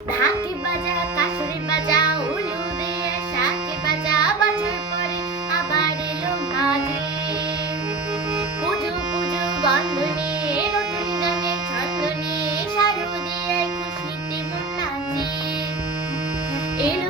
ঢাকি বাজা, কাশুরি বাজা, উলু দিয়ে শাকি বাজা, বছর পরে আবার এলো মাঝে। পুজো পুজো, গন্ধ নিয়ে, নতুন গানে ছন্দ নিয়ে সারু দিয়ে খুশিতে মন নাচে। এলো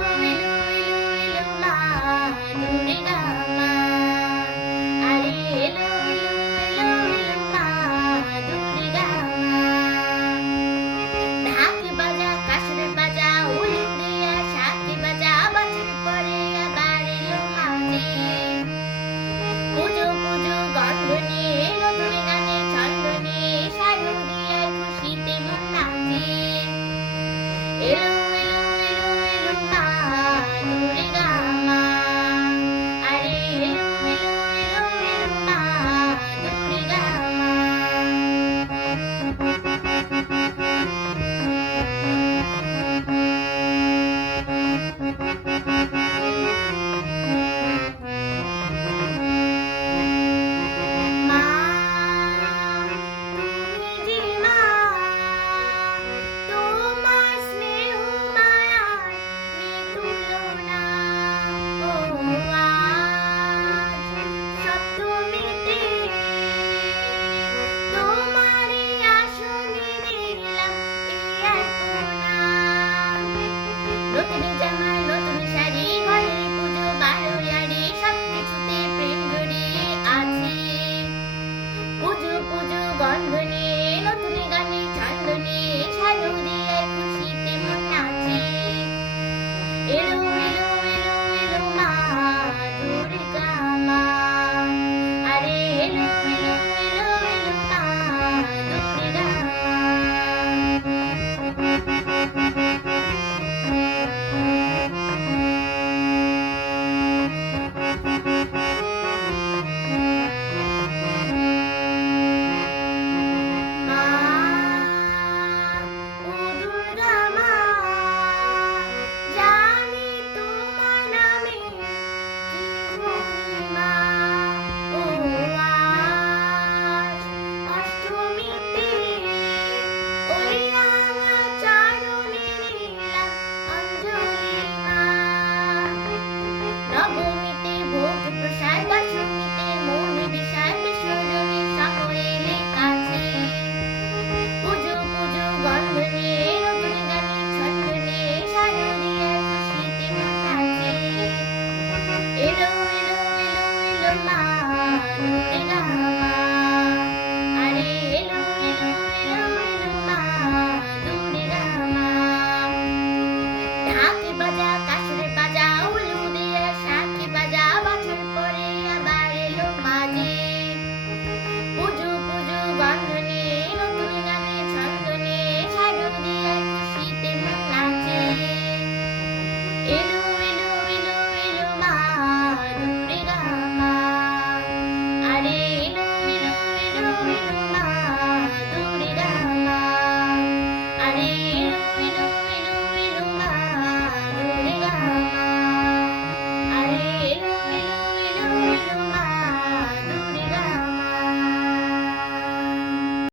Görüşmek üzere.